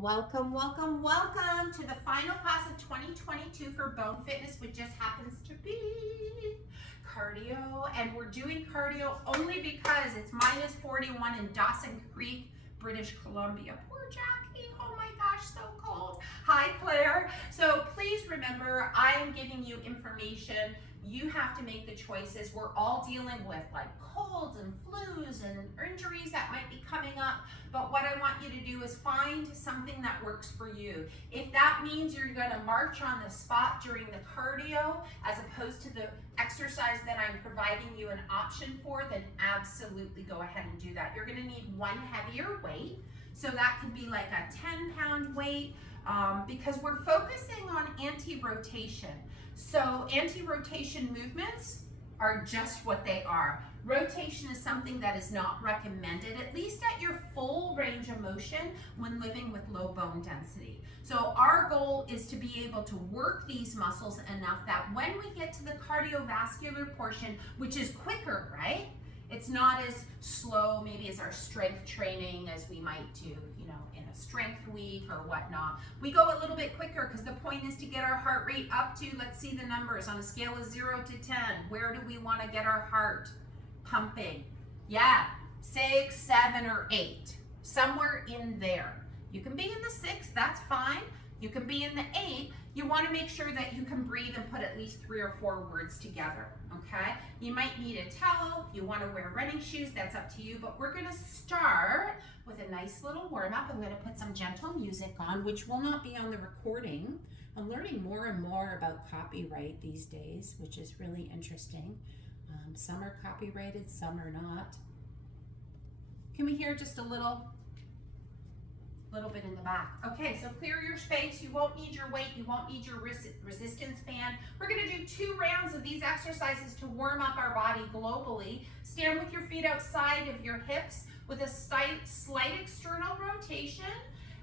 Welcome, welcome, welcome to the final class of 2022 for Bone Fitness, which just happens to be cardio. And we're doing cardio only because it's minus 41 in Dawson Creek, British Columbia. Poor Jackie, oh my gosh, so cold. Hi, Claire. So please remember, I am giving you information. You have to make the choices. We're all dealing with like colds and flus and injuries that might be coming up. But what I want you to do is find something that works for you. If that means you're gonna march on the spot during the cardio as opposed to the exercise that I'm providing you an option for, then absolutely go ahead and do that. You're gonna need one heavier weight. So that could be like a 10-pound weight because we're focusing on anti-rotation. So anti-rotation movements are just what they are. Rotation is something that is not recommended, at least at your full range of motion when living with low bone density. So our goal is to be able to work these muscles enough that when we get to the cardiovascular portion, which is quicker, right? It's not as slow maybe as our strength training as we might do, you know, in a strength week or whatnot. We go a little bit quicker because the point is to get our heart rate up to, let's see the numbers on a scale of 0 to 10. Where do we want to get our heart pumping? Yeah, 6, 7, or 8, somewhere in there. You can be in the 6, that's fine. You can be in the 8. You want to make sure that you can breathe and put at least 3 or 4 words together, okay? You might need a towel. If you want to wear running shoes, that's up to you, but we're going to start with a nice little warm-up. I'm going to put some gentle music on, which will not be on the recording. I'm learning more and more about copyright these days, which is really interesting. Some are copyrighted, some are not. Can we hear just a little bit in the back? Okay, so clear your space. You won't need your weight. You won't need your resistance band. We're going to do 2 rounds of these exercises to warm up our body globally. Stand with your feet outside of your hips with a slight external rotation.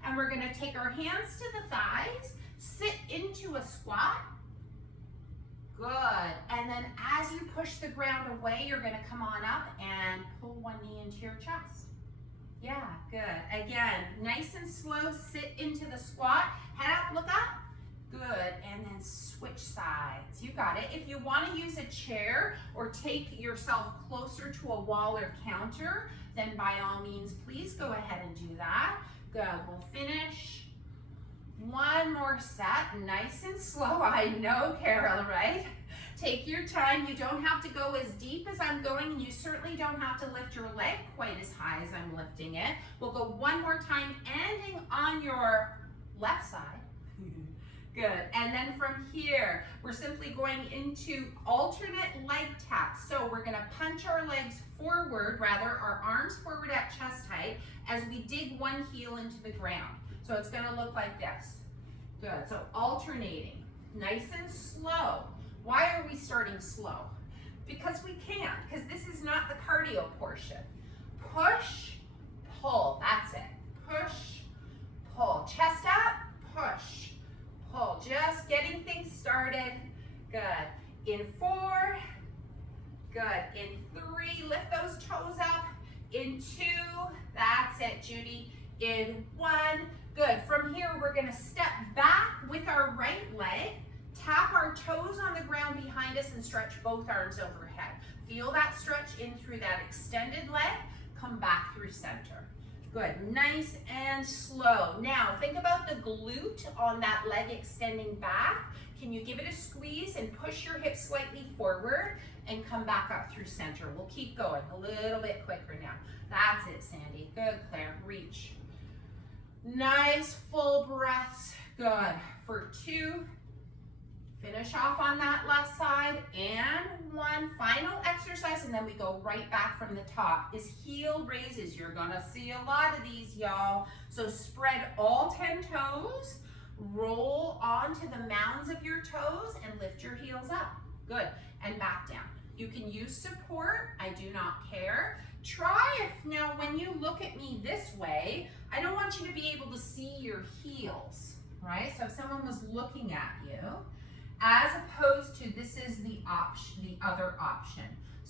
And we're going to take our hands to the thighs, sit into a squat. Good. And then as you push the ground away, you're going to come on up and pull one knee into your chest. Yeah, good. Again, nice and slow, sit into the squat. Head up, look up. Good. And then switch sides. You got it. If you want to use a chair or take yourself closer to a wall or counter, then by all means, please go ahead and do that. Good. We'll finish. One more set, nice and slow. I know, Carol, right? Take your time. You don't have to go as deep as I'm going, and you certainly don't have to lift your leg quite as high as I'm lifting it. We'll go one more time, ending on your left side. Good. And then from here, we're simply going into alternate leg taps. So we're going to punch our legs forward, rather our arms forward at chest height as we dig one heel into the ground. So it's going to look like this. Good. So alternating, nice and slow. Why are we starting slow? Because we can, because this is not the cardio portion. Push, pull. That's it. Push, pull. Chest up, push, pull. Just getting things started. Good. In 4. Good. In 3. Lift those toes up. In 2. That's it, Judy. In 1. Good. From here, we're going to step back with our right leg, tap our toes on the ground behind us, and stretch both arms overhead. Feel that stretch in through that extended leg. Come back through center. Good. Nice and slow. Now, think about the glute on that leg extending back. Can you give it a squeeze and push your hips slightly forward and come back up through center? We'll keep going a little bit quicker now. That's it, Sandy. Good, Claire. Reach. Nice full breaths. Good. For 2. Finish off on that left side. And 1 final exercise, and then we go right back from the top, is heel raises. You're gonna see a lot of these, y'all. So spread all 10 toes, roll onto the mounds of your toes, and lift your heels up. Good. And back down. You can use support. I do not care. Try if, now when you look at me this way, I don't want you to be able to see your heels, right? So if someone was looking at you, as opposed to this is the other option.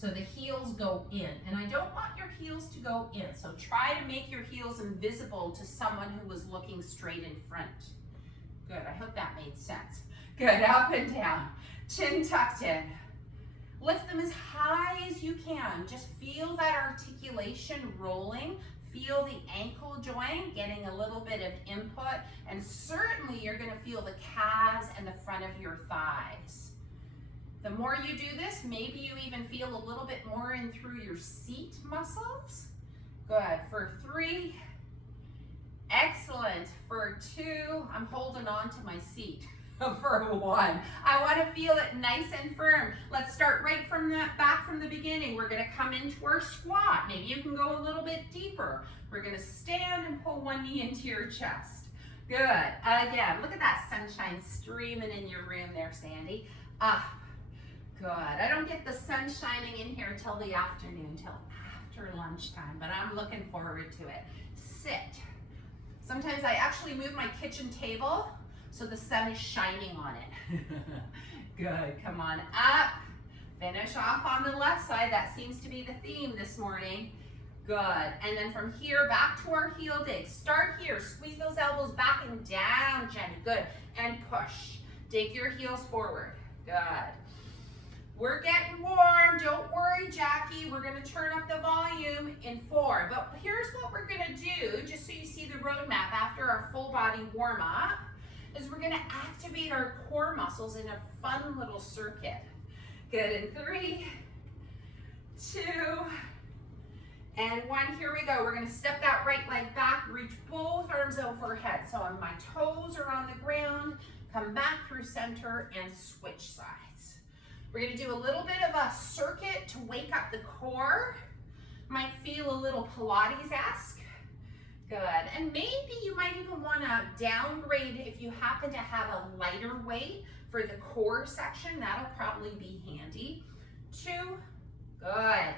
So the heels go in, and I don't want your heels to go in. So try to make your heels invisible to someone who was looking straight in front. Good, I hope that made sense. Good, up and down, chin tucked in. Lift them as high as you can. Just feel that articulation rolling. Feel the ankle joint getting a little bit of input, and certainly you're gonna feel the calves and the front of your thighs. The more you do this, maybe you even feel a little bit more in through your seat muscles. Good, for 3. Excellent, for 2. I'm holding on to my seat. For 1. I want to feel it nice and firm. Let's start right from that back from the beginning. We're going to come into our squat. Maybe you can go a little bit deeper. We're going to stand and pull one knee into your chest. Good. Again, look at that sunshine streaming in your room there, Sandy. Up. Good. I don't get the sun shining in here till the afternoon, till after lunchtime, but I'm looking forward to it. Sit. Sometimes I actually move my kitchen table so the sun is shining on it. Good, come on up. Finish off on the left side. That seems to be the theme this morning. Good, and then from here back to our heel dig. Start here, squeeze those elbows back and down, Jenny. Good, and push. Dig your heels forward. Good. We're getting warm, don't worry, Jackie. We're gonna turn up the volume in 4. But here's what we're gonna do, just so you see the roadmap after our full body warm up, is we're gonna activate our core muscles in a fun little circuit. Good, in 3, 2, and 1. Here we go. We're gonna step that right leg back, reach both arms overhead. So my toes are on the ground, come back through center and switch sides. We're gonna do a little bit of a circuit to wake up the core. Might feel a little Pilates-esque. Good, and maybe you might even wanna downgrade if you happen to have a lighter weight for the core section. That'll probably be handy. 2, good,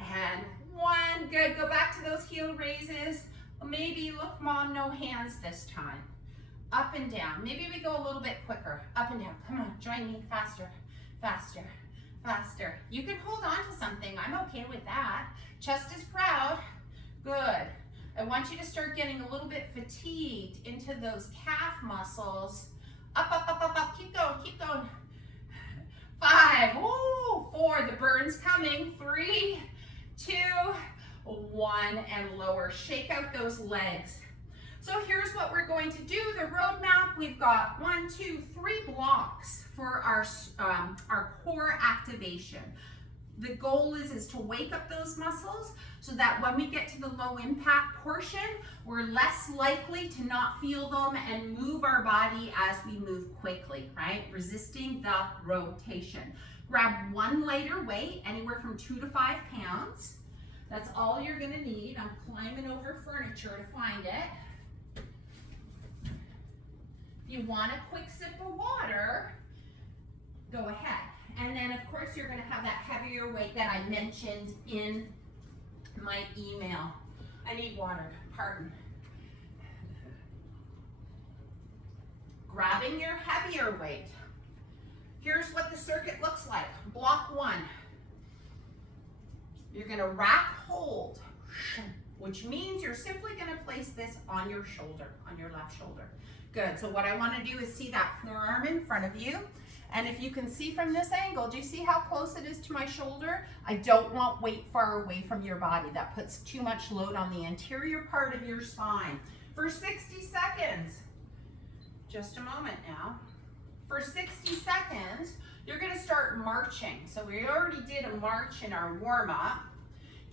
and 1, good. Go back to those heel raises. Maybe, look, Mom, no hands this time. Up and down. Maybe we go a little bit quicker. Up and down. Come on, join me. Faster, faster, faster. You can hold on to something. I'm okay with that. Chest is proud. Good. I want you to start getting a little bit fatigued into those calf muscles. Up, up, up, up, up. Keep going, keep going. 5, ooh, 4, the burn's coming. 3, 2, 1, and lower. Shake out those legs. So here's what we're going to do. The roadmap, we've got 1, 2, 3 blocks for our core activation. The goal is to wake up those muscles so that when we get to the low impact portion, we're less likely to not feel them and move our body as we move quickly, right? Resisting the rotation. Grab one lighter weight, anywhere from 2 to 5 pounds. That's all you're gonna need. I'm climbing over furniture to find it. If you want a quick sip of water, go ahead. And then of course you're gonna have that heavier weight that I mentioned in my email. I need water, pardon. Grabbing your heavier weight. Here's what the circuit looks like. Block 1. You're gonna rack hold, which means you're simply gonna place this on your shoulder, on your left shoulder. Good, so what I wanna do is see that forearm in front of you. And if you can see from this angle, do you see how close it is to my shoulder? I don't want weight far away from your body. That puts too much load on the anterior part of your spine. For 60 seconds, just a moment now. For 60 seconds, you're gonna start marching. So we already did a march in our warm-up.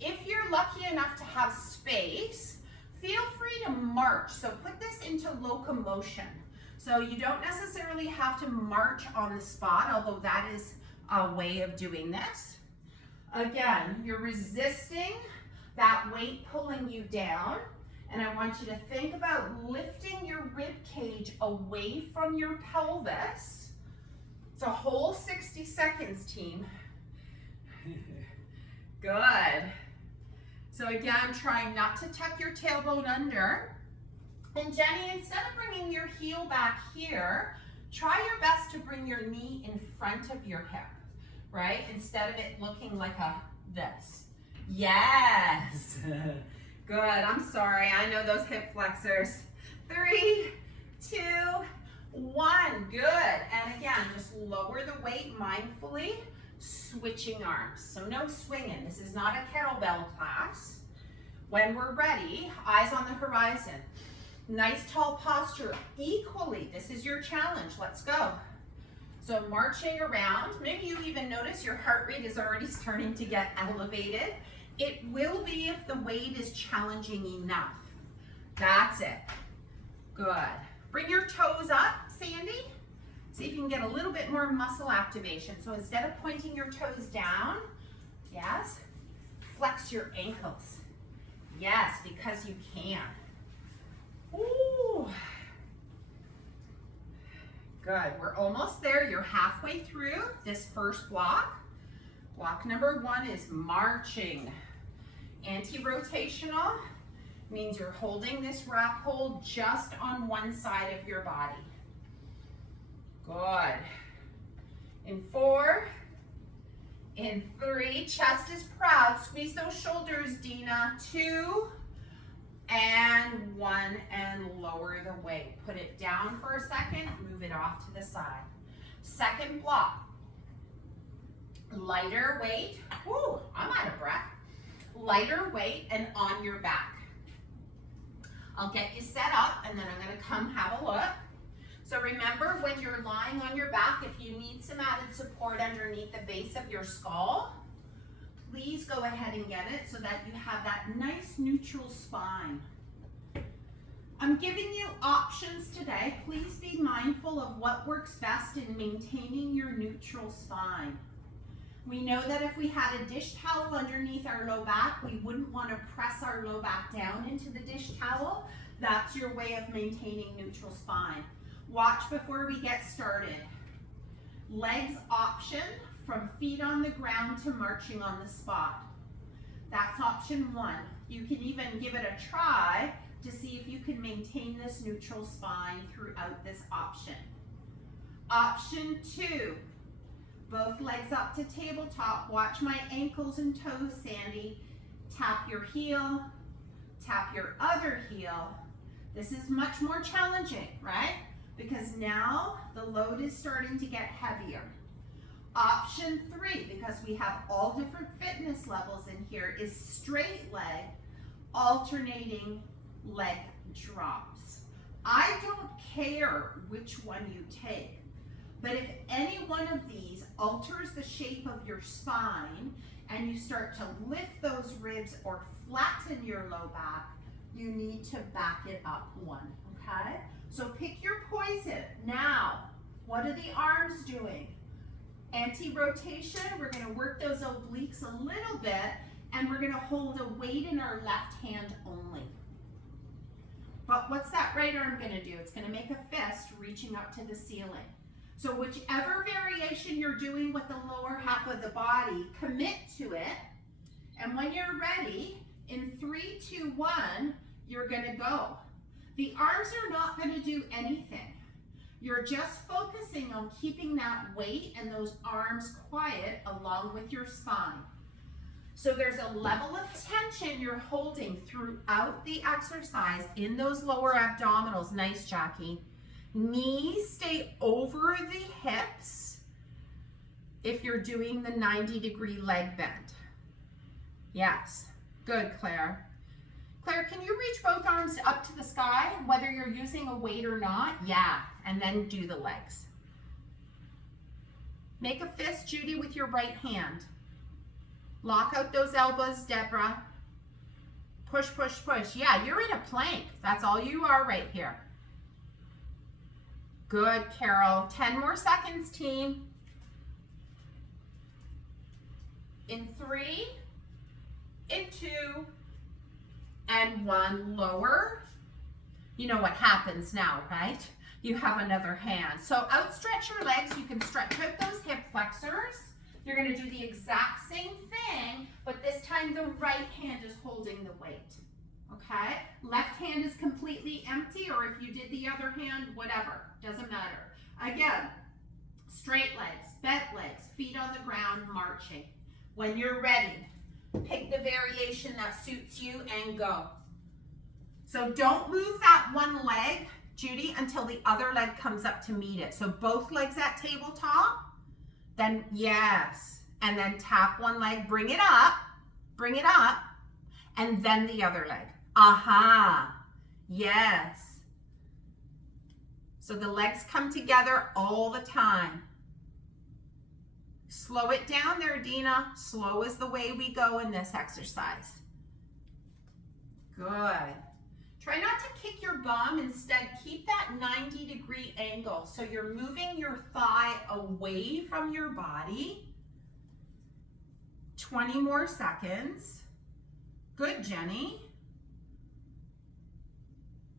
If you're lucky enough to have space, feel free to march. So put this into locomotion. So you don't necessarily have to march on the spot, although that is a way of doing this. Again, you're resisting that weight pulling you down. And I want you to think about lifting your rib cage away from your pelvis. It's a whole 60 seconds, team. Good. So again, trying not to tuck your tailbone under. And Jenny, instead of bringing your heel back here, try your best to bring your knee in front of your hip. right? Instead of it looking like this. Yes. Good. I'm sorry. I know those hip flexors. 3, 2, 1. Good. And again, just lower the weight mindfully, switching arms. So no swinging. This is not a kettlebell class. When we're ready, eyes on the horizon. Nice tall posture. Equally, this is your challenge. Let's go. So marching around, maybe you even notice your heart rate is already starting to get elevated. It will be if the weight is challenging enough. That's it. Good. Bring your toes up, Sandy. See if you can get a little bit more muscle activation. So instead of pointing your toes down, yes, flex your ankles. Yes, because you can. Ooh. Good, we're almost there. You're halfway through this first block. Block number 1 is marching. Anti-rotational means you're holding this rack hold just on one side of your body. Good. In 4, in 3, chest is proud. Squeeze those shoulders, Dina. 2, and 1, and lower the weight. Put it down for a second, move it off to the side. Second block. Lighter weight. Woo, I'm out of breath. Lighter weight and on your back. I'll get you set up and then I'm going to come have a look. So remember, when you're lying on your back, if you need some added support underneath the base of your skull, please go ahead and get it so that you have that nice neutral spine. I'm giving you options today. Please be mindful of what works best in maintaining your neutral spine. We know that if we had a dish towel underneath our low back, we wouldn't want to press our low back down into the dish towel. That's your way of maintaining neutral spine. Watch before we get started. Legs option, from feet on the ground to marching on the spot. That's option 1. You can even give it a try to see if you can maintain this neutral spine throughout this option. Option 2. Both legs up to tabletop. Watch my ankles and toes, Sandy. Tap your heel, tap your other heel. This is much more challenging, right? Because now the load is starting to get heavier. Option 3, because we have all different fitness levels in here, is straight leg, alternating leg drops. I don't care which one you take. But if any one of these alters the shape of your spine and you start to lift those ribs or flatten your low back, you need to back it up 1, okay? So pick your poison. Now, what are the arms doing? Anti-rotation, we're gonna work those obliques a little bit and we're gonna hold a weight in our left hand only. But what's that right arm gonna do? It's gonna make a fist reaching up to the ceiling. So whichever variation you're doing with the lower half of the body, commit to it. And when you're ready, in 3, 2, 1, you're gonna go. The arms are not gonna do anything. You're just focusing on keeping that weight and those arms quiet along with your spine. So there's a level of tension you're holding throughout the exercise in those lower abdominals. Nice, Jackie. Knees stay over the hips if you're doing the 90-degree leg bend. Yes, good, Claire. Claire, can you reach both arms up to the sky, whether you're using a weight or not? Yeah, and then do the legs. Make a fist, Judy, with your right hand. Lock out those elbows, Deborah. Push, push, push. Yeah, you're in a plank. That's all you are right here. Good, Carol. 10 more seconds, team. In 3, in 2, and 1. Lower. You know what happens now, right? You have another hand. So outstretch your legs. You can stretch out those hip flexors. You're going to do the exact same thing, but this time the right hand is holding the weight. Okay? Left hand is completely empty, or if you did the other hand, whatever. Doesn't matter. Again, straight legs, bent legs, feet on the ground, marching. When you're ready, pick the variation that suits you and go. So don't move that one leg, Judy, until the other leg comes up to meet it. So both legs at tabletop, then yes, and then tap one leg, bring it up, and then the other leg. Aha, yes. So the legs come together all the time. Slow it down there, Dina. Slow is the way we go in this exercise. Good. Try not to kick your bum. Instead, keep that 90-degree angle. So you're moving your thigh away from your body. 20 more seconds. Good, Jenny.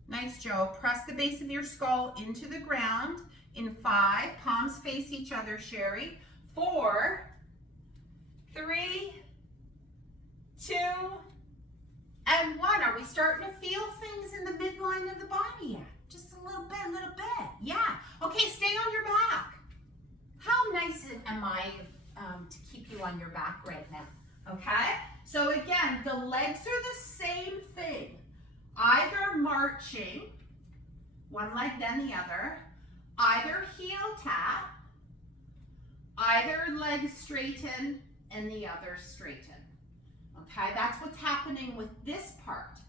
Nice, Joe. Press the base of your skull into the ground. In 5, palms face each other, Sherry. 4, 3, 2, and 1. Are we starting to feel things in the midline of the body yet? Just a little bit, Yeah. Okay, stay on your back. How nice am I to keep you on your back right now? Okay? So again, the legs are the same thing. Either marching, one leg then the other, either heel tap, either leg straighten and the other straighten. Okay, that's what's happening with this part.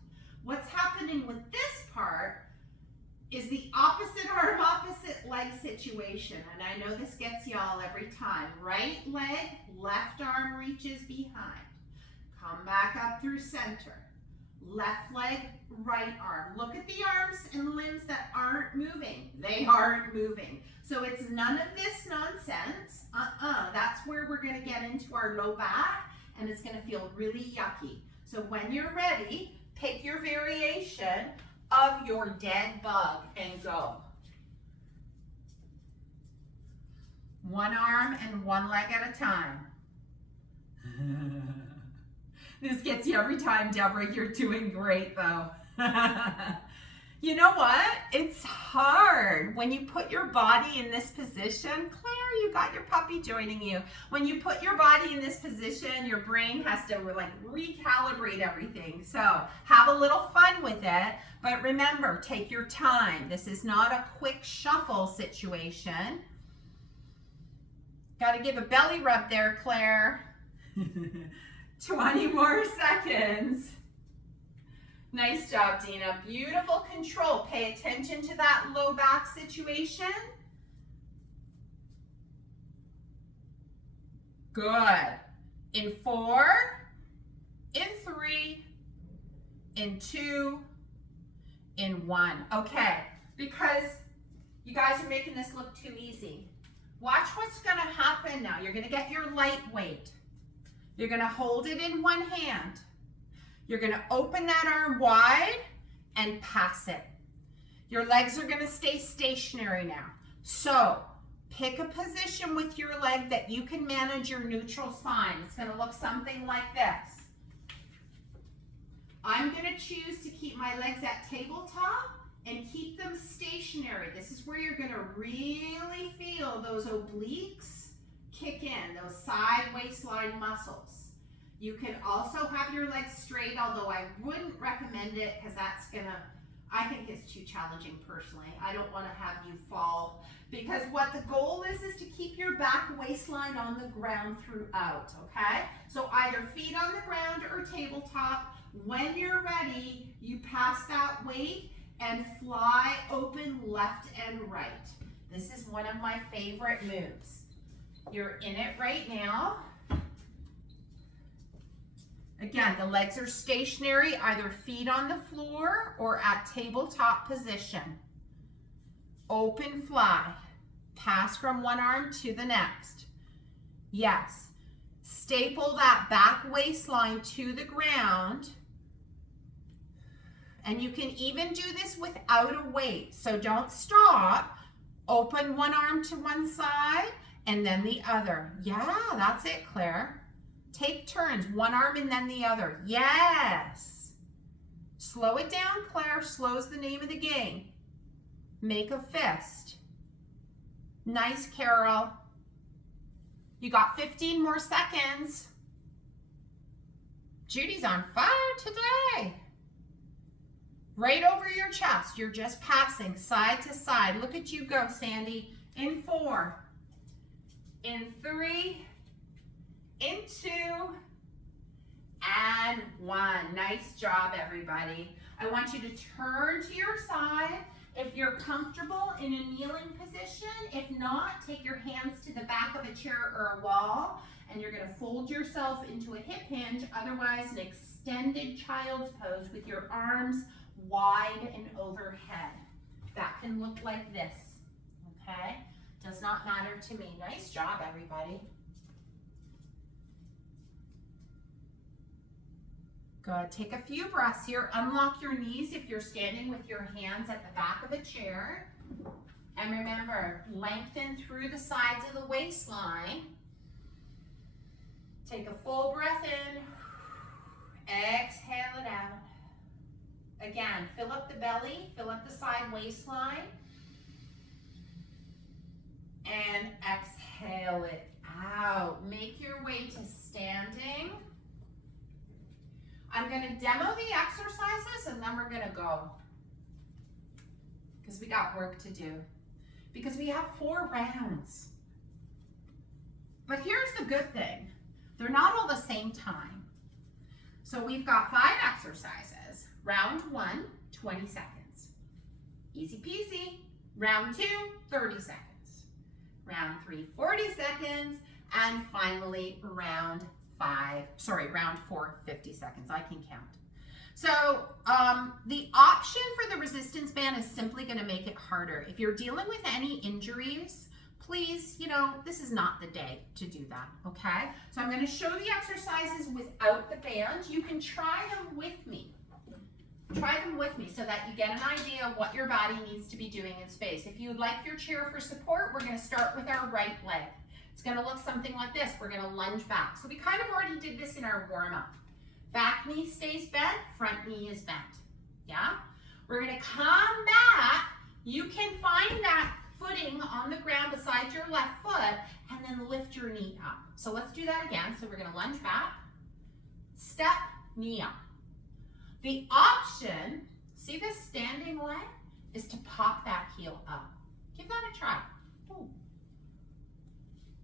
What's happening with this part is the opposite arm, opposite leg situation. And I know this gets y'all every time. Right leg, left arm reaches behind. Come back up through center. Left leg, right arm. Look at the arms and limbs that aren't moving. They aren't moving. So it's none of this nonsense. That's where we're going to get into our low back and it's going to feel really yucky. So when you're ready, pick your variation of your dead bug and go. One arm and one leg at a time. This gets you every time, Deborah. You're doing great, though. You know what? It's hard when you put your body in this position. Claire, you got your puppy joining you. When you put your body in this position, your brain has to like recalibrate everything. So have a little fun with it, but remember, take your time. This is not a quick shuffle situation. Got to give a belly rub there, Claire. 20 more seconds. Nice job, Dina. Beautiful control. Pay attention to that low back situation. Good. In 4, in 3, in 2, in 1. Okay, because you guys are making this look too easy. Watch what's gonna happen now. You're gonna get your lightweight. You're gonna hold it in one hand. You're gonna open that arm wide and pass it. Your legs are gonna stay stationary now. So pick a position with your leg that you can manage your neutral spine. It's gonna look something like this. I'm gonna choose to keep my legs at tabletop and keep them stationary. This is where you're gonna really feel those obliques kick in, those side waistline muscles. You can also have your legs straight, although I wouldn't recommend it because I think it's too challenging personally. I don't want to have you fall because what the goal is to keep your back waistline on the ground throughout, okay? So either feet on the ground or tabletop. When you're ready, you pass that weight and fly open left and right. This is one of my favorite moves. You're in it right now. Again, the legs are stationary, either feet on the floor or at tabletop position. Open fly. Pass from one arm to the next. Yes. Staple that back waistline to the ground. And you can even do this without a weight. So don't stop. Open one arm to one side and then the other. Yeah, that's it, Claire. Take turns, one arm and then the other. Yes. Slow it down, Claire. Slow's the name of the game. Make a fist. Nice, Carol. You got 15 more seconds. Judy's on fire today. Right over your chest. You're just passing side to side. Look at you go, Sandy. In 4, in 3, in 2, and 1. Nice job, everybody. I want you to turn to your side. If you're comfortable in a kneeling position, if not, take your hands to the back of a chair or a wall, and you're gonna fold yourself into a hip hinge, otherwise an extended child's pose with your arms wide and overhead. That can look like this, okay? Does not matter to me. Nice job, everybody. Good. Take a few breaths here. Unlock your knees if you're standing with your hands at the back of a chair. And remember, lengthen through the sides of the waistline. Take a full breath in. Exhale it out. Again, fill up the belly, fill up the side waistline. And exhale it out. Make your way to standing. I'm going to demo the exercises and then we're going to go. Because we got work to do. Because we have 4 rounds. But here's the good thing. They're not all the same time. So we've got 5 exercises. Round 1, 20 seconds. Easy peasy. Round 2, 30 seconds. Round 3, 40 seconds. And finally, round 4, 50 seconds. I can count. So the option for the resistance band is simply going to make it harder. If you're dealing with any injuries, please, this is not the day to do that, okay? So I'm going to show the exercises without the band. You can try them with me. Try them with me so that you get an idea of what your body needs to be doing in space. If you'd like your chair for support, we're going to start with our right leg. It's going to look something like this. We're going to lunge back. So we kind of already did this in our warm-up. Back knee stays bent, front knee is bent. Yeah? We're going to come back. You can find that footing on the ground beside your left foot and then lift your knee up. So let's do that again. So we're going to lunge back, step, knee up. The option, see this standing leg, is to pop that heel up. Give that a try. Ooh.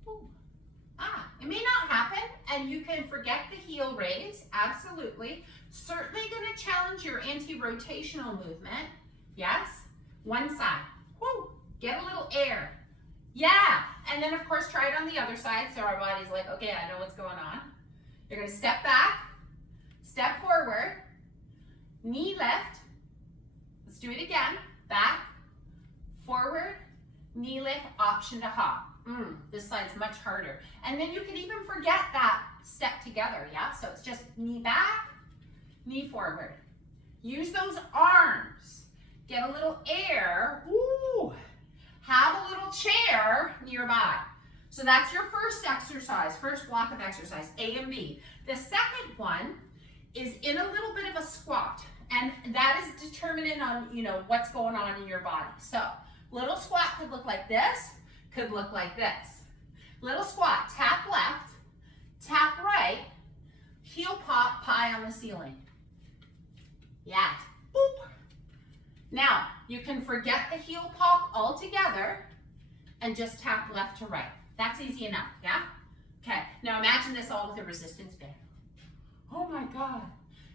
Ooh. It may not happen and you can forget the heel raise, absolutely. Certainly going to challenge your anti-rotational movement. Yes, one side. Woo. Get a little air. Yeah, and then of course try it on the other side so our body's like, okay, I know what's going on. You're going to step back, step forward, knee lift. Let's do it again. Back, forward, knee lift, option to hop. This side's much harder. And then you can even forget that step together, yeah? So it's just knee back, knee forward. Use those arms. Get a little air. Woo! Have a little chair nearby. So that's your first exercise, first block of exercise, A and B. The second one is in a little bit of a squat. And that is determinant on, what's going on in your body. So little squat could look like this. Could look like this. Little squat, tap left, tap right, heel pop, pie on the ceiling. Yes, boop. Now, you can forget the heel pop altogether and just tap left to right. That's easy enough, yeah? Okay, now imagine this all with a resistance band. Oh my God.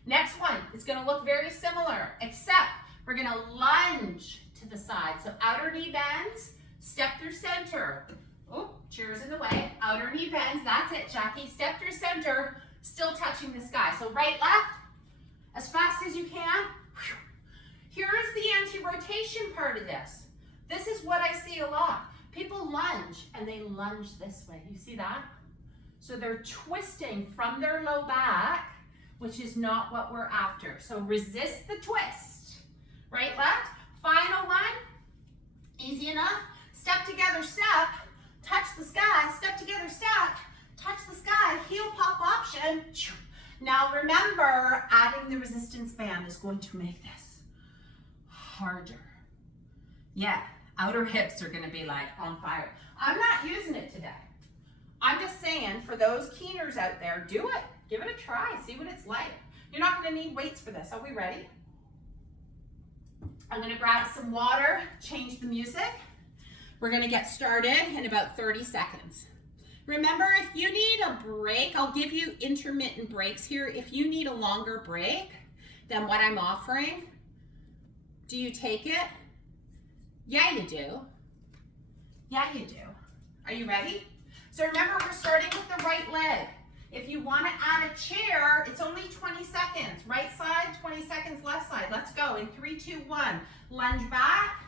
Next one is gonna look very similar, except we're gonna lunge to the side. So outer knee bends, step through center. Oh, chair's in the way. Outer knee bends. That's it, Jackie. Step through center, still touching the sky. So right, left, as fast as you can. Here is the anti-rotation part of this. This is what I see a lot. People lunge, and they lunge this way. You see that? So they're twisting from their low back, which is not what we're after. So resist the twist. Right, left. Final one. Easy enough. Step together, step, touch the sky, step together, step, touch the sky, heel pop option. Now remember, adding the resistance band is going to make this harder. Yeah, outer hips are gonna be like on fire. I'm not using it today. I'm just saying, for those keeners out there, do it. Give it a try, see what it's like. You're not gonna need weights for this. Are we ready? I'm gonna grab some water, change the music. We're gonna get started in about 30 seconds. Remember, if you need a break, I'll give you intermittent breaks here. If you need a longer break than what I'm offering, do you take it? Yeah, you do. Yeah, you do. Are you ready? So remember, we're starting with the right leg. If you want to add a chair, it's only 20 seconds. Right side, 20 seconds, left side. Let's go in 3, 2, 1. Lunge back.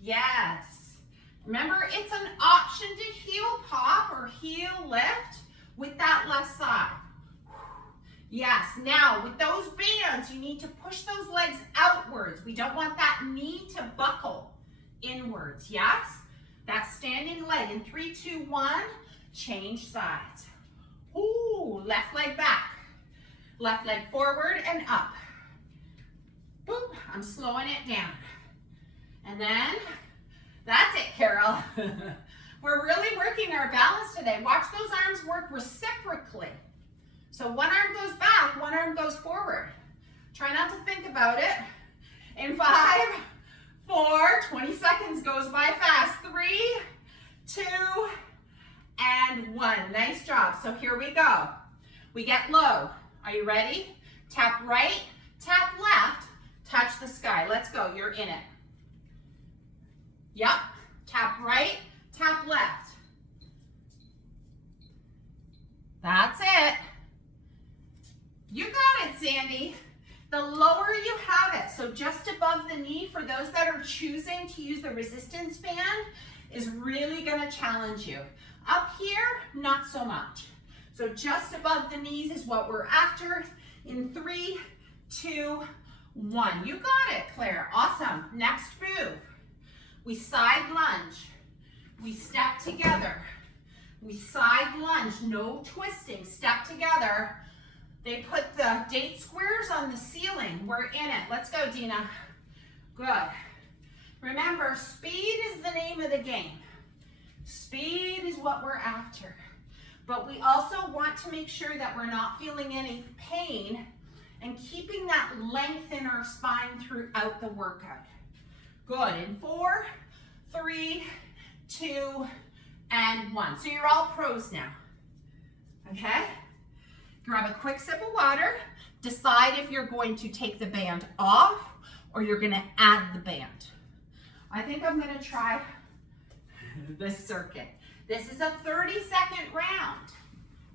Yes. Remember, it's an option to heel pop or heel lift with that left side. Yes, now with those bands, you need to push those legs outwards. We don't want that knee to buckle inwards, yes? That standing leg in 3, 2, 1, change sides. Ooh, left leg back. Left leg forward and up. Boop, I'm slowing it down. And then, that's it, Carol. We're really working our balance today. Watch those arms work reciprocally. So one arm goes back, one arm goes forward. Try not to think about it. In 5, 4, 20 seconds goes by fast. 3, 2, and 1. Nice job. So here we go. We get low. Are you ready? Tap right, tap left, touch the sky. Let's go. You're in it. Yep. Tap right, tap left. That's it. You got it, Sandy. The lower you have it, so just above the knee, for those that are choosing to use the resistance band, is really gonna challenge you. Up here, not so much. So just above the knees is what we're after in 3, 2, 1. You got it, Claire. Awesome. Next move. We side lunge. We step together. We side lunge, no twisting. Step together. They put the date squares on the ceiling. We're in it. Let's go, Dina. Good. Remember, speed is the name of the game. Speed is what we're after. But we also want to make sure that we're not feeling any pain and keeping that length in our spine throughout the workout. Good. In 4, 3, 2, and 1. So you're all pros now. Okay? Grab a quick sip of water. Decide if you're going to take the band off or you're going to add the band. I think I'm going to try this circuit. This is a 30-second round.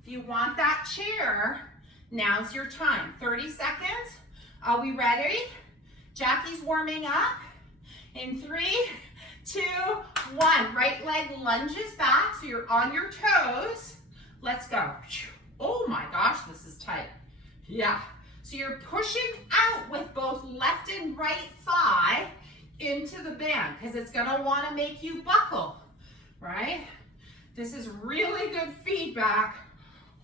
If you want that chair, now's your time. 30 seconds. Are we ready? Jackie's warming up. In 3, 2, 1. Right leg lunges back so you're on your toes. Let's go. Oh my gosh, this is tight. Yeah. So you're pushing out with both left and right thigh into the band because it's going to want to make you buckle, right? This is really good feedback.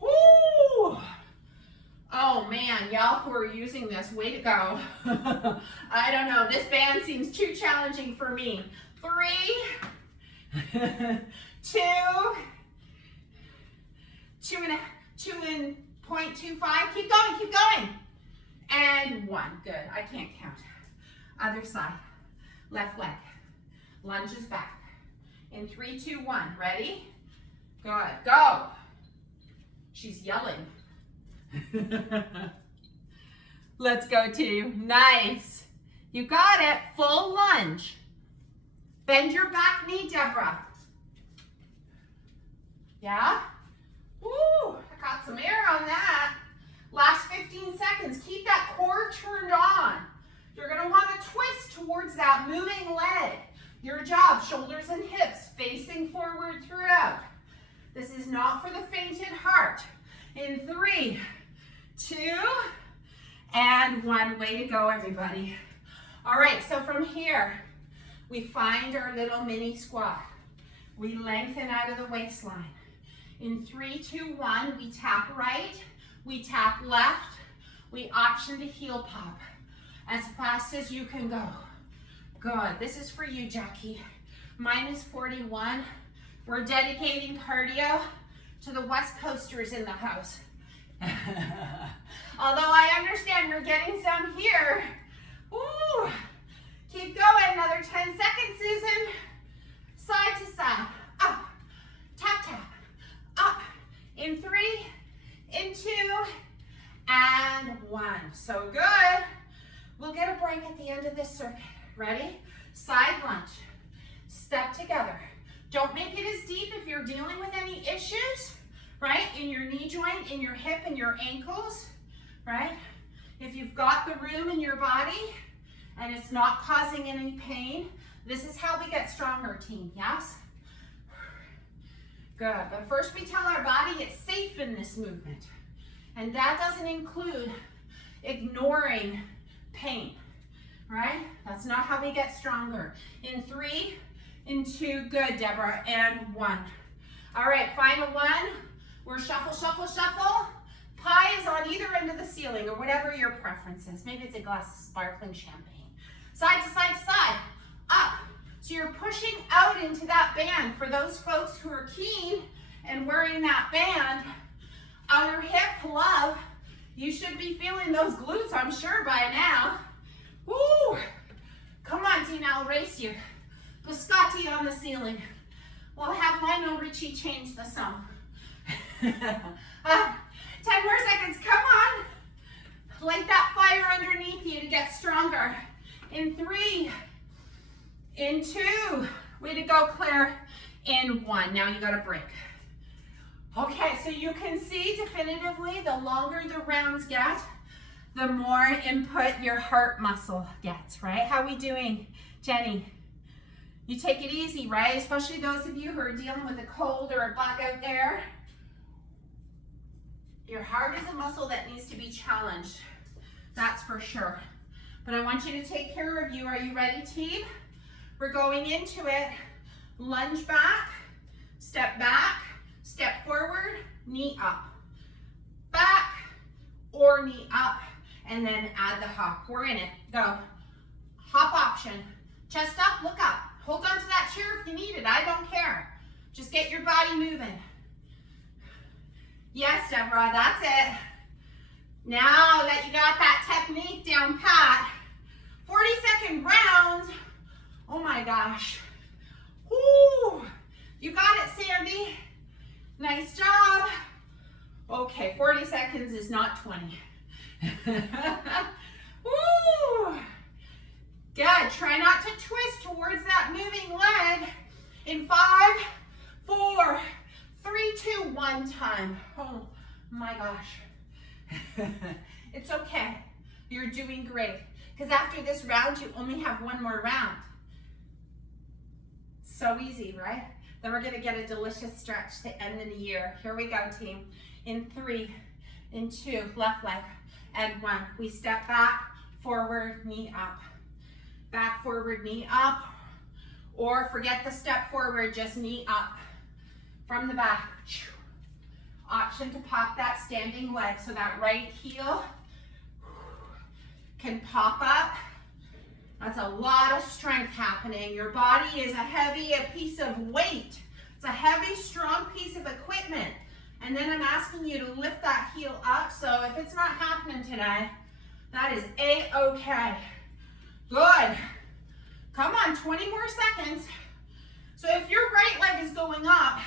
Woo! Oh man, y'all who are using this, way to go. I don't know, this band seems too challenging for me. 3, 2, 2.25, keep going, keep going. And 1, good, I can't count. Other side, left leg, lunges back. In 3, 2, 1, ready? Good, go. She's yelling. Let's go, team. Nice. You got it. Full lunge. Bend your back knee, Deborah. Yeah? Woo! I got some air on that. Last 15 seconds. Keep that core turned on. You're going to want to twist towards that moving leg. Your job, shoulders and hips facing forward throughout. This is not for the fainted heart. In 3, 2, and 1. Way to go, everybody. All right, so from here, we find our little mini squat. We lengthen out of the waistline. In 3, 2, 1, we tap right, we tap left, we option to heel pop as fast as you can go. Good, this is for you, Jackie. Mine is 41. We're dedicating cardio to the West Coasters in the house. Although I understand we're getting some here. Woo. Keep going, another 10 seconds, Susan. Side to side, up, tap, tap, up, in 3, in 2, and 1. So good. We'll get a break at the end of this circuit. Ready? Side lunge, step together. Don't make it as deep if you're dealing with any issues, right? In your knee joint, in your hip, and your ankles, right? If you've got the room in your body and it's not causing any pain, this is how we get stronger, team, yes? Good, but first we tell our body it's safe in this movement. And that doesn't include ignoring pain, right? That's not how we get stronger. In 3, in 2, good, Deborah, and 1. All right, final one. We're shuffle, shuffle, shuffle. Pie is on either end of the ceiling or whatever your preference is. Maybe it's a glass of sparkling champagne. Side to side to side, up. So you're pushing out into that band. For those folks who are keen and wearing that band, outer hip love, you should be feeling those glutes, I'm sure, by now. Woo! Come on, Tina, I'll race you. Biscotti on the ceiling. We'll have Lionel Richie change the song. 10 more seconds, come on. Light that fire underneath you to get stronger. In 3, in 2, way to go, Claire, in 1. Now you got a break. Okay, so you can see definitively the longer the rounds get, the more input your heart muscle gets, right? How are we doing, Jenny? You take it easy, right? Especially those of you who are dealing with a cold or a bug out there. Your heart is a muscle that needs to be challenged, that's for sure. But I want you to take care of you. Are you ready, team? We're going into it. Lunge back, step forward, knee up. Back or knee up, and then add the hop. We're in it, go. Hop option, chest up, look up. Hold on to that chair if you need it, I don't care. Just get your body moving. Yes, Deborah, that's it. Now that you got that technique down pat, 40-second rounds. Oh my gosh. Woo! You got it, Sandy. Nice job. Okay, 40 seconds is not 20. Woo! Good. Try not to twist towards that moving leg. In 5, 4, 3, 2, 1 time. Oh my gosh. It's okay. You're doing great. Because after this round, you only have one more round. So easy, right? Then we're gonna get a delicious stretch to end in the year. Here we go, team. In 3, in 2, left leg, and 1. We step back, forward, knee up. Back, forward, knee up. Or forget the step forward, just knee up. From the back. Option to pop that standing leg so that right heel can pop up. That's a lot of strength happening. Your body is a piece of weight. It's a heavy, strong piece of equipment. And then I'm asking you to lift that heel up. So if it's not happening today, that is a-okay. Good. Come on, 20 more seconds. So if your right leg is going up,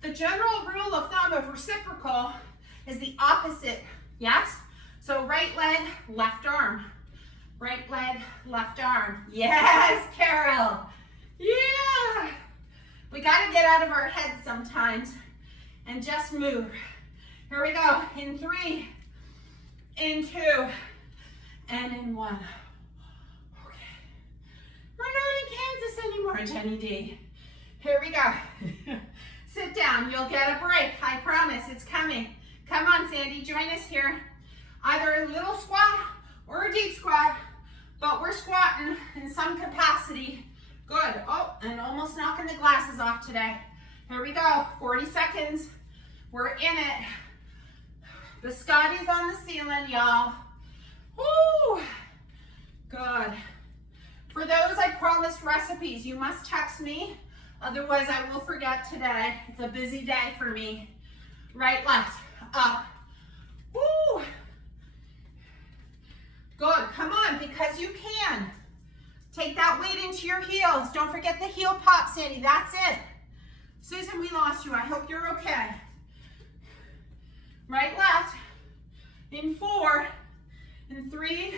the general rule of thumb of reciprocal is the opposite, yes? So right leg, left arm. Right leg, left arm. Yes, Carol. Yeah. We gotta get out of our heads sometimes and just move. Here we go. In 3, in 2, and in 1. Okay. We're not in Kansas anymore, Jenny D. Here we go. Sit down. You'll get a break. I promise. It's coming. Come on, Sandy. Join us here. Either a little squat or a deep squat, but we're squatting in some capacity. Good. Oh, and almost knocking the glasses off today. Here we go. 40 seconds. We're in it. Biscotti's on the ceiling, y'all. Woo! Good. For those I promised recipes, you must text me Otherwise, I will forget today. It's a busy day for me. Right, left, up. Woo! Good, come on, because you can. Take that weight into your heels. Don't forget the heel pop, Sandy, that's it. Susan, we lost you. I hope you're okay. Right, left, in 4, in 3,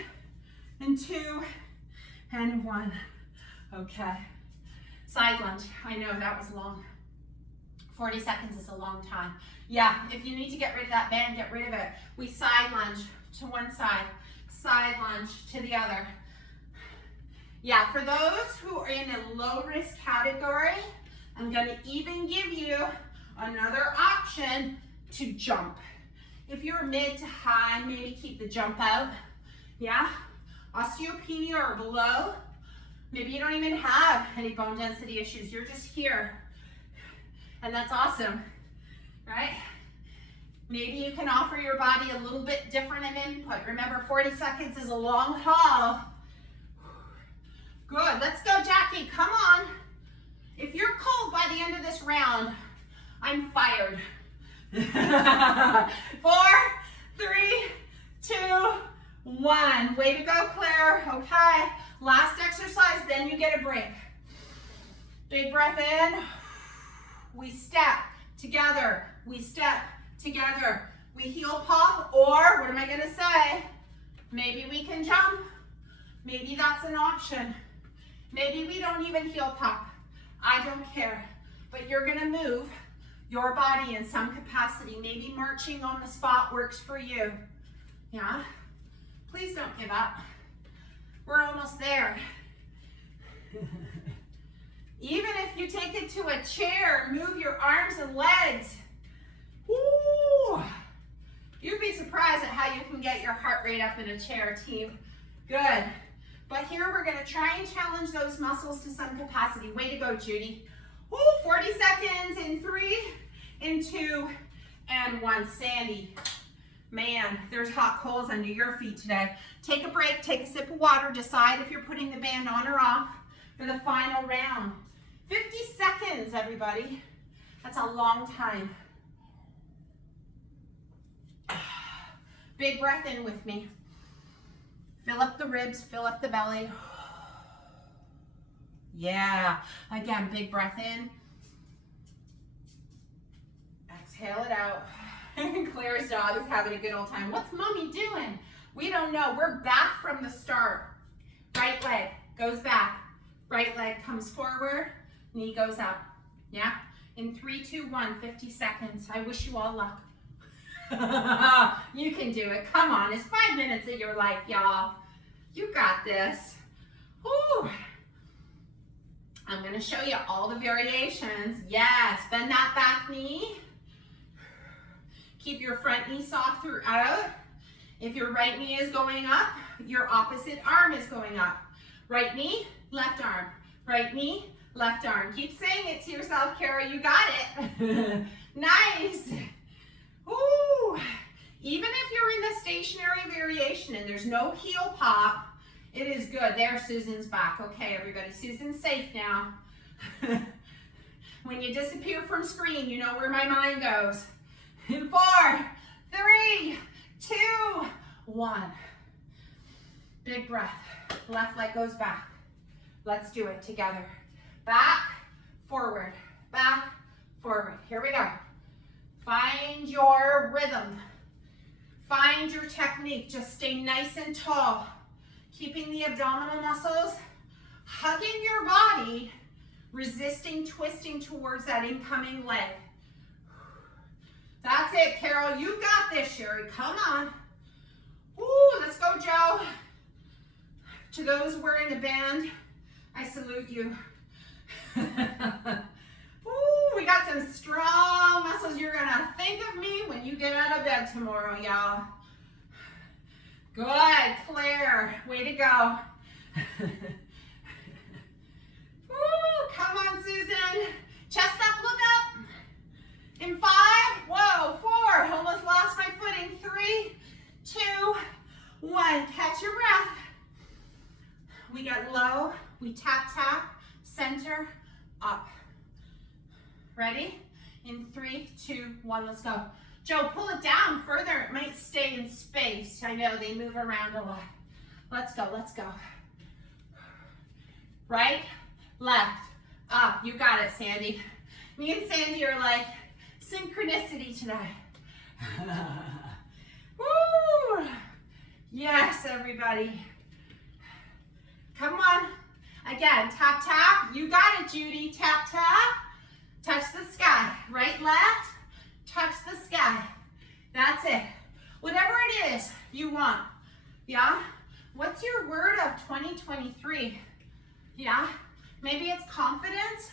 in 2, and 1. Okay. Side lunge. I know that was long. 40 seconds is a long time. Yeah, if you need to get rid of that band, get rid of it. We side lunge to one side lunge to the other. Yeah, for those who are in a low risk category, I'm going to even give you another option to jump. If you're mid to high, maybe keep the jump out. Yeah, osteopenia or below. Maybe you don't even have any bone density issues. You're just here. And that's awesome, right? Maybe you can offer your body a little bit different of input. Remember, 40 seconds is a long haul. Good, let's go, Jackie, come on. If you're cold by the end of this round, I'm fired. 4, 3, 2, 1. Way to go, Claire, okay. Last exercise, then you get a break. Big breath in. We step together. We step together. We heel pop, or what am I going to say? Maybe we can jump. Maybe that's an option. Maybe we don't even heel pop. I don't care. But you're going to move your body in some capacity. Maybe marching on the spot works for you. Yeah? Please don't give up. We're almost there. Even if you take it to a chair, move your arms and legs. Woo! You'd be surprised at how you can get your heart rate up in a chair, team. Good. But here we're going to try and challenge those muscles to some capacity. Way to go, Judy. Woo, 40 seconds in 3, in 2, and 1. Sandy. Man, there's hot coals under your feet today. Take a break, take a sip of water, decide if you're putting the band on or off for the final round. 50 seconds, everybody. That's a long time. Big breath in with me. Fill up the ribs, fill up the belly. Yeah. Again, big breath in. Exhale it out. Claire's dog is having a good old time. What's mommy doing? We don't know. We're back from the start. Right leg goes back. Right leg comes forward. Knee goes up. Yeah? In 3, 2, 1, 50 seconds. I wish you all luck. You can do it. Come on. It's 5 minutes of your life, y'all. You got this. Woo. I'm going to show you all the variations. Yes. Bend that back knee. Keep your front knee soft throughout. If your right knee is going up, your opposite arm is going up. Right knee, left arm. Right knee, left arm. Keep saying it to yourself, Kara. You got it. Nice. Ooh. Even if you're in the stationary variation and there's no heel pop, it is good. There, Susan's back. Okay, everybody. Susan's safe now. When you disappear from screen, you know where my mind goes. In 4, 3, 2, 1. Big breath. Left leg goes back. Let's do it together. Back, forward, back, forward. Here we go. Find your rhythm. Find your technique. Just stay nice and tall. Keeping the abdominal muscles, hugging your body, resisting twisting towards that incoming leg. That's it, Carol. You got this, Sherry. Come on. Ooh, let's go, Joe. To those wearing the band, I salute you. Ooh, we got some strong muscles. You're going to think of me when you get out of bed tomorrow, y'all. Good, Claire. Way to go. Ooh, come on, Susan. Chest up, look up. In 5, whoa, 4, almost lost my footing. 3, 2, 1. Catch your breath. We get low, we tap, tap, center, up. Ready? In 3, 2, 1, let's go. Joe, pull it down further. It might stay in space. I know they move around a lot. Let's go, let's go. Right, left, up. You got it, Sandy. Me and Sandy are like synchronicity today. Woo! Yes, everybody. Come on. Again, tap, tap. You got it, Judy. Tap, tap. Touch the sky. Right, left. Touch the sky. That's it. Whatever it is you want. Yeah? What's your word of 2023? Yeah? Maybe it's confidence.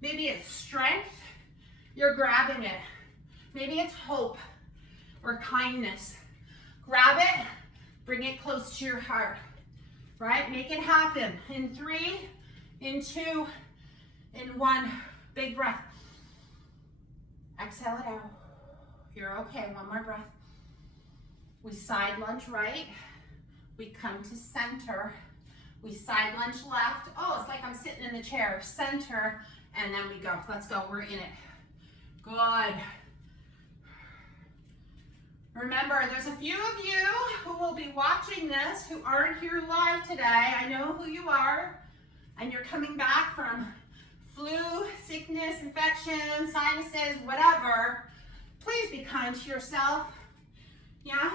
Maybe it's strength. You're grabbing it. Maybe it's hope or kindness. Grab it. Bring it close to your heart. Right? Make it happen. In 3, in 2, in 1. Big breath. Exhale it out. You're okay. One more breath. We side lunge right. We come to center. We side lunge left. Oh, it's like I'm sitting in the chair. Center. And then we go. Let's go. We're in it. Good. Remember, there's a few of you who will be watching this who aren't here live today. I know who you are. And you're coming back from flu, sickness, infection, sinuses, whatever. Please be kind to yourself. Yeah?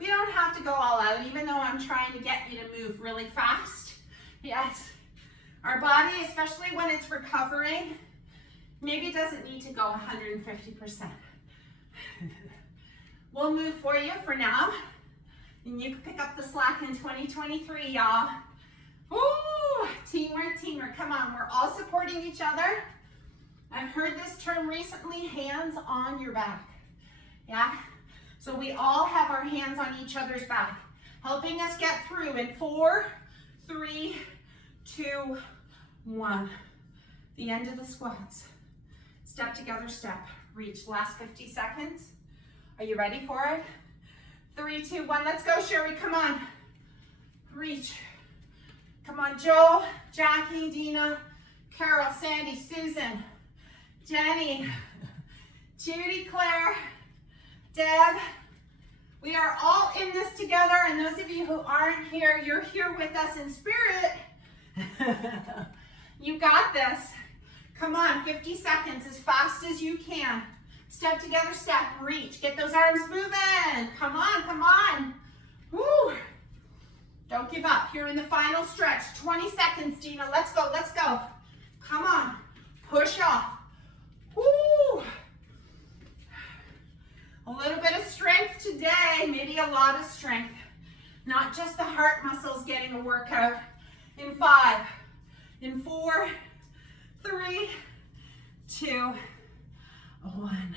We don't have to go all out, even though I'm trying to get you to move really fast. Yes. Our body, especially when it's recovering, maybe doesn't need to go 150%. We'll move for you for now. And you can pick up the slack in 2023, y'all. Woo! Teamwork, teamwork. Come on, we're all supporting each other. I've heard this term recently, hands on your back. Yeah? So we all have our hands on each other's back, helping us get through in 4, 3, 2, 1. The end of the squats. Step together, step. Reach. Last 50 seconds. Are you ready for it? 3, 2, 1. Let's go, Sherry. Come on. Reach. Come on, Joe, Jackie, Dina, Carol, Sandy, Susan, Jenny, Judy, Claire, Deb. We are all in this together, and those of you who aren't here, you're here with us in spirit. You got this. Come on, 50 seconds, as fast as you can. Step together, step, reach. Get those arms moving. Come on, come on. Woo. Don't give up. You're in the final stretch. 20 seconds, Dina. Let's go, let's go. Come on. Push off. Woo. A little bit of strength today, maybe a lot of strength. Not just the heart muscles getting a workout. In 5, in 4, 3, 2, 1.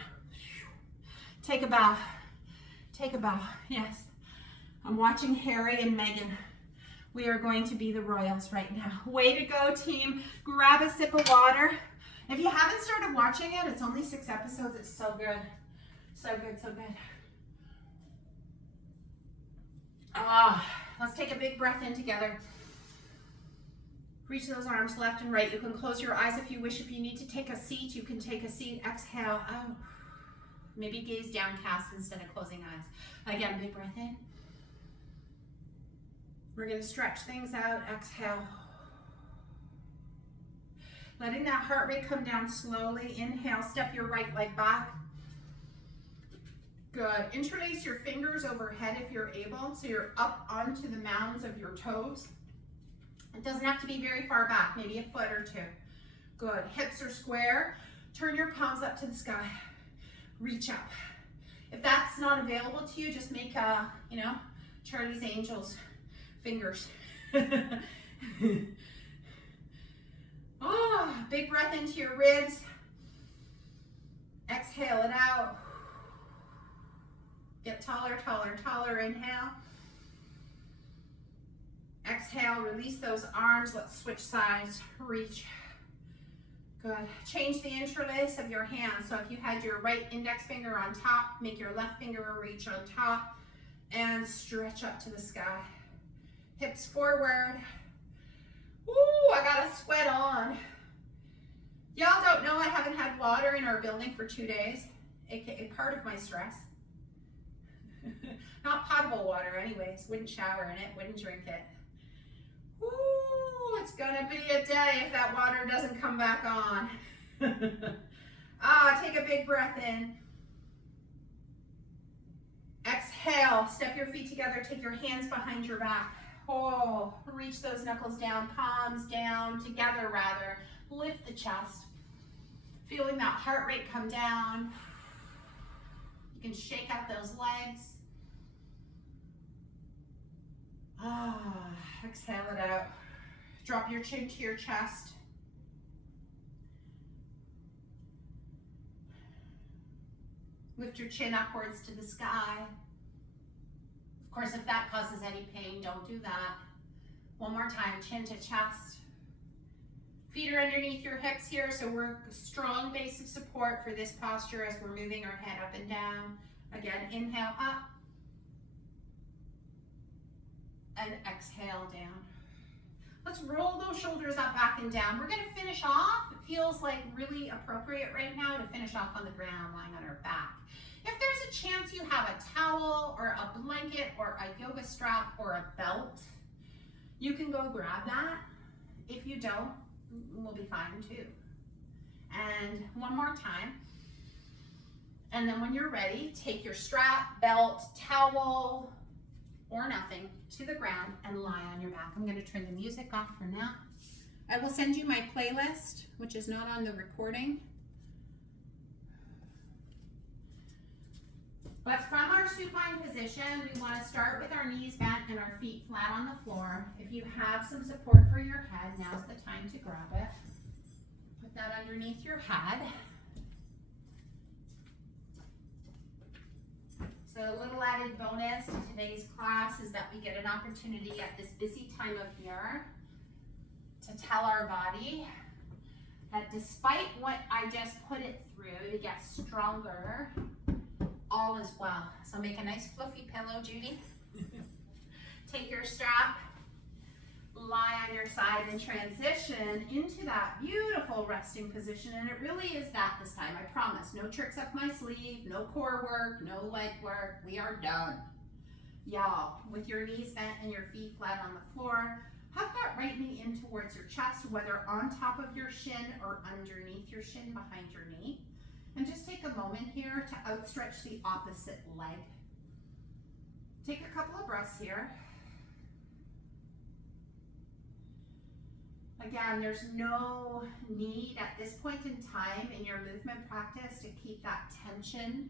Take a bow. Take a bow. Yes. I'm watching Harry and Meghan. We are going to be the royals right now. Way to go, team. Grab a sip of water. If you haven't started watching it, it's only 6 episodes. It's so good. So good, so good. Let's take a big breath in together. Reach those arms left and right. You can close your eyes if you wish. If you need to take a seat, you can take a seat. Exhale out. Maybe gaze downcast instead of closing eyes. Again, big breath in. We're going to stretch things out. Exhale. Letting that heart rate come down slowly. Inhale, step your right leg back. Good. Interlace your fingers overhead if you're able, so you're up onto the mounds of your toes. It doesn't have to be very far back, maybe a foot or 2. Good. Hips are square. Turn your palms up to the sky. Reach up. If that's not available to you, just make a, Charlie's Angels fingers. Big breath into your ribs. Exhale it out. Get taller, taller, taller. Inhale. Exhale, release those arms. Let's switch sides. Reach. Good. Change the interlace of your hands. So if you had your right index finger on top, make your left finger reach on top and stretch up to the sky. Hips forward. Woo, I got a sweat on. Y'all don't know I haven't had water in our building for 2 days, aka part of my stress. Not potable water anyways, wouldn't shower in it, wouldn't drink it. Ooh, it's gonna be a day if that water doesn't come back on. Take a big breath in. Exhale, step your feet together, take your hands behind your back. Oh, reach those knuckles down, palms down, together rather. Lift the chest. Feeling that heart rate come down. You can shake out those legs. Exhale it out. Drop your chin to your chest. Lift your chin upwards to the sky. Of course, if that causes any pain, don't do that. One more time, chin to chest. Feet are underneath your hips here, so we're a strong base of support for this posture as we're moving our head up and down. Again, inhale up. And exhale down. Let's roll those shoulders up, back and down. We're gonna finish off. It feels like really appropriate right now to finish off on the ground, lying on our back. If there's a chance you have a towel or a blanket or a yoga strap or a belt, you can go grab that. If you don't, we'll be fine too. And one more time. And then when you're ready, take your strap, belt, towel, or nothing to the ground and lie on your back. I'm gonna turn the music off for now. I will send you my playlist, which is not on the recording. But from our supine position, we want to start with our knees bent and our feet flat on the floor. If you have some support for your head, now's the time to grab it. Put that underneath your head. So a little added bonus to today's class is that we get an opportunity at this busy time of year to tell our body that despite what I just put it through to get stronger, all is well. So make a nice fluffy pillow, Judy. Take your strap, lie on your side and transition into that beautiful resting position. And it really is that this time, I promise. No tricks up my sleeve, no core work, no leg work. We are done. Y'all, with your knees bent and your feet flat on the floor, hug that right knee in towards your chest, whether on top of your shin or underneath your shin behind your knee. And just take a moment here to outstretch the opposite leg. Take a couple of breaths here. Again, there's no need at this point in time in your movement practice to keep that tension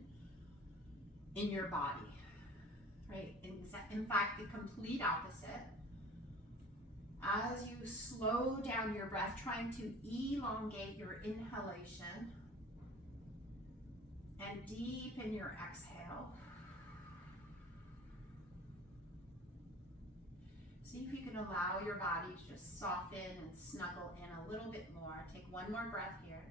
in your body, right? In fact, the complete opposite. As you slow down your breath, trying to elongate your inhalation and deepen your exhale. See if you can allow your body to just soften and snuggle in a little bit more. Take one more breath here.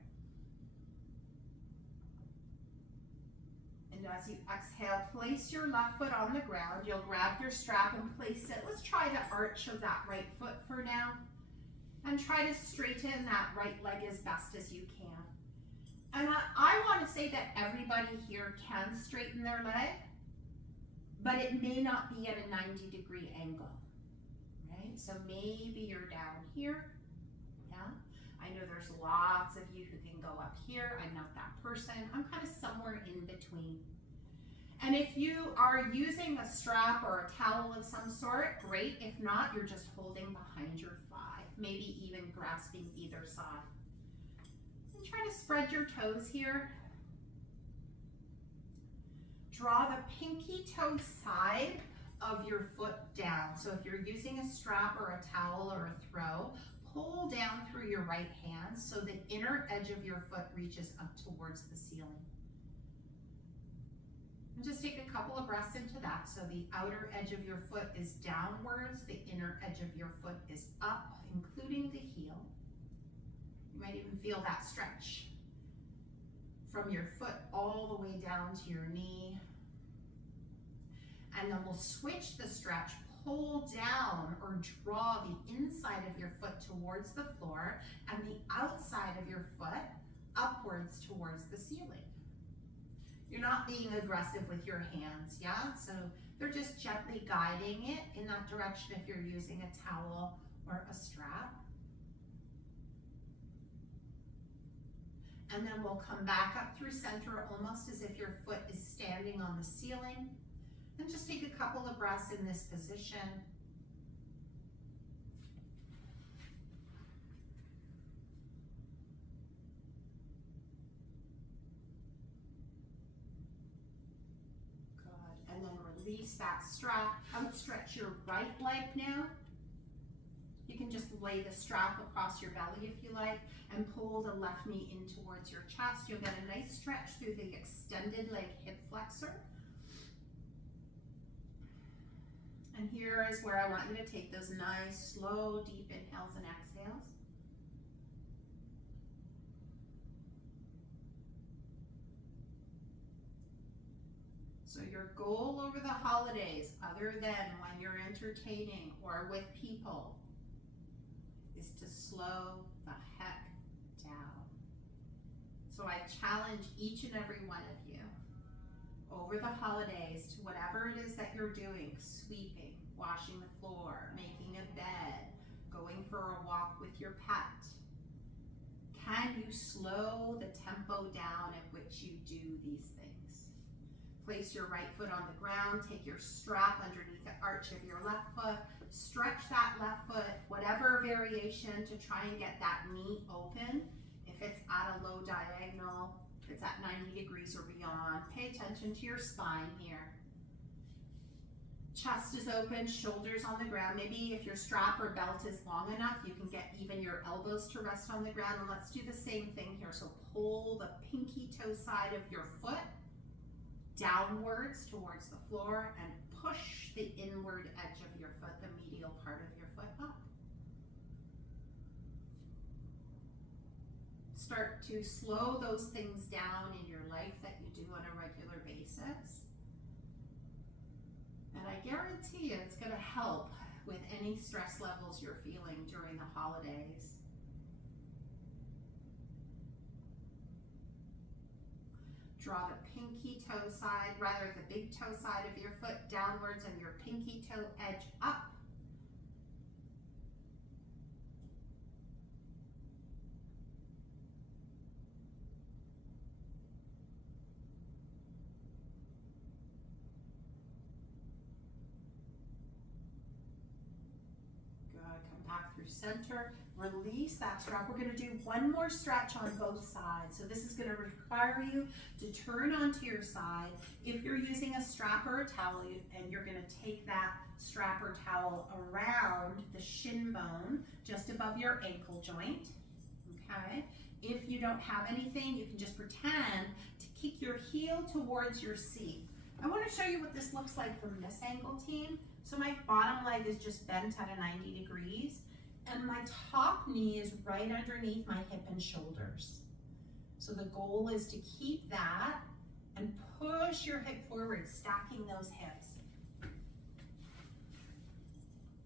And as you exhale, place your left foot on the ground. You'll grab your strap and place it. Let's try to arch of that right foot for now. And try to straighten that right leg as best as you can. And I want to say that everybody here can straighten their leg, but it may not be at a 90-degree angle. So maybe you're down here, yeah? I know there's lots of you who can go up here. I'm not that person. I'm kind of somewhere in between. And if you are using a strap or a towel of some sort, great. If not, you're just holding behind your thigh, maybe even grasping either side. And try to spread your toes here. Draw the pinky toe side of your foot down. So if you're using a strap or a towel or a throw, pull down through your right hand so the inner edge of your foot reaches up towards the ceiling. And just take a couple of breaths into that. So the outer edge of your foot is downwards, the inner edge of your foot is up, including the heel. You might even feel that stretch from your foot all the way down to your knee. And then we'll switch the stretch, pull down or draw the inside of your foot towards the floor and the outside of your foot upwards towards the ceiling. You're not being aggressive with your hands, yeah? So they're just gently guiding it in that direction if you're using a towel or a strap. And then we'll come back up through center almost as if your foot is standing on the ceiling. And just take a couple of breaths in this position. Good. And then release that strap. Outstretch your right leg now. You can just lay the strap across your belly if you like and pull the left knee in towards your chest. You'll get a nice stretch through the extended leg hip flexor. And here is where I want you to take those nice, slow, deep inhales and exhales. So your goal over the holidays, other than when you're entertaining or with people, is to slow the heck down. So I challenge each and every one of you over the holidays to whatever it is that you're doing, sweeping, washing the floor, making a bed, going for a walk with your pet. Can you slow the tempo down at which you do these things? Place your right foot on the ground, take your strap underneath the arch of your left foot, stretch that left foot, whatever variation to try and get that knee open. If it's at a low diagonal, if it's at 90 degrees or beyond, pay attention to your spine here. Chest is open, shoulders on the ground. Maybe if your strap or belt is long enough, you can get even your elbows to rest on the ground. And let's do the same thing here. So pull the pinky toe side of your foot downwards towards the floor and push the inward edge of your foot, the medial part of your foot up. Start to slow those things down in your life that you do on a regular basis. And I guarantee you it's going to help with any stress levels you're feeling during the holidays. Draw the pinky toe side, rather the big toe side of your foot downwards and your pinky toe edge up. Good, come back through center. Release that strap. We're going to do one more stretch on both sides. So this is going to require you to turn onto your side. If you're using a strap or a towel, and you're going to take that strap or towel around the shin bone, just above your ankle joint, okay? If you don't have anything, you can just pretend to kick your heel towards your seat. I want to show you what this looks like from this angle, team. So my bottom leg is just bent at a 90 degrees. And my top knee is right underneath my hip and shoulders. So the goal is to keep that and push your hip forward, stacking those hips.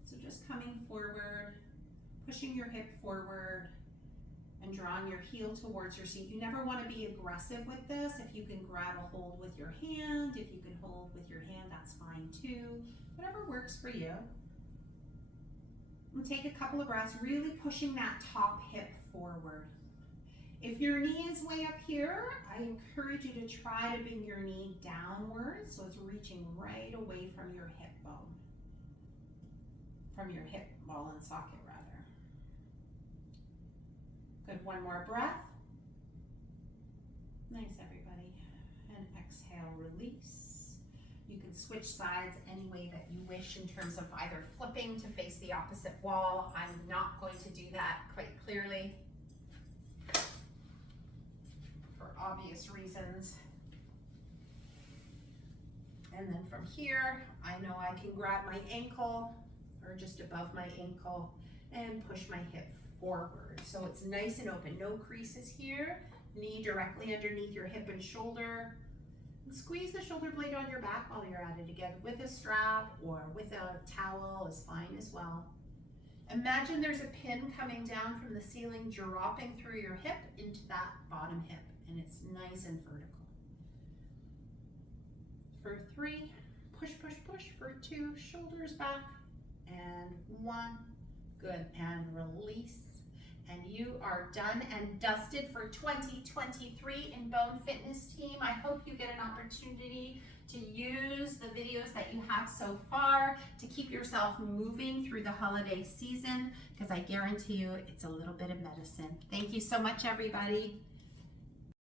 So just coming forward, pushing your hip forward, and drawing your heel towards your seat. You never want to be aggressive with this. If you can grab a hold with your hand, if you can hold with your hand, that's fine too. Whatever works for you. And take a couple of breaths, really pushing that top hip forward. If your knee is way up here, I encourage you to try to bring your knee downward so it's reaching right away from your hip bone. From your hip ball and socket, rather. Good, one more breath. Nice, everybody. And exhale, release. You can switch sides any way that you wish in terms of either flipping to face the opposite wall. I'm not going to do that quite clearly for obvious reasons. And then from here, I know I can grab my ankle or just above my ankle and push my hip forward. So it's nice and open, no creases here. Knee directly underneath your hip and shoulder. And squeeze the shoulder blade on your back while you're at it again, with a strap or with a towel is fine as well. Imagine there's a pin coming down from the ceiling, dropping through your hip into that bottom hip, and it's nice and vertical. For 3, push, push, push. For 2, shoulders back, and 1, good, and release. And you are done and dusted for 2023 in Bone Fitness Team. I hope you get an opportunity to use the videos that you have so far to keep yourself moving through the holiday season, because I guarantee you it's a little bit of medicine. Thank you so much, everybody.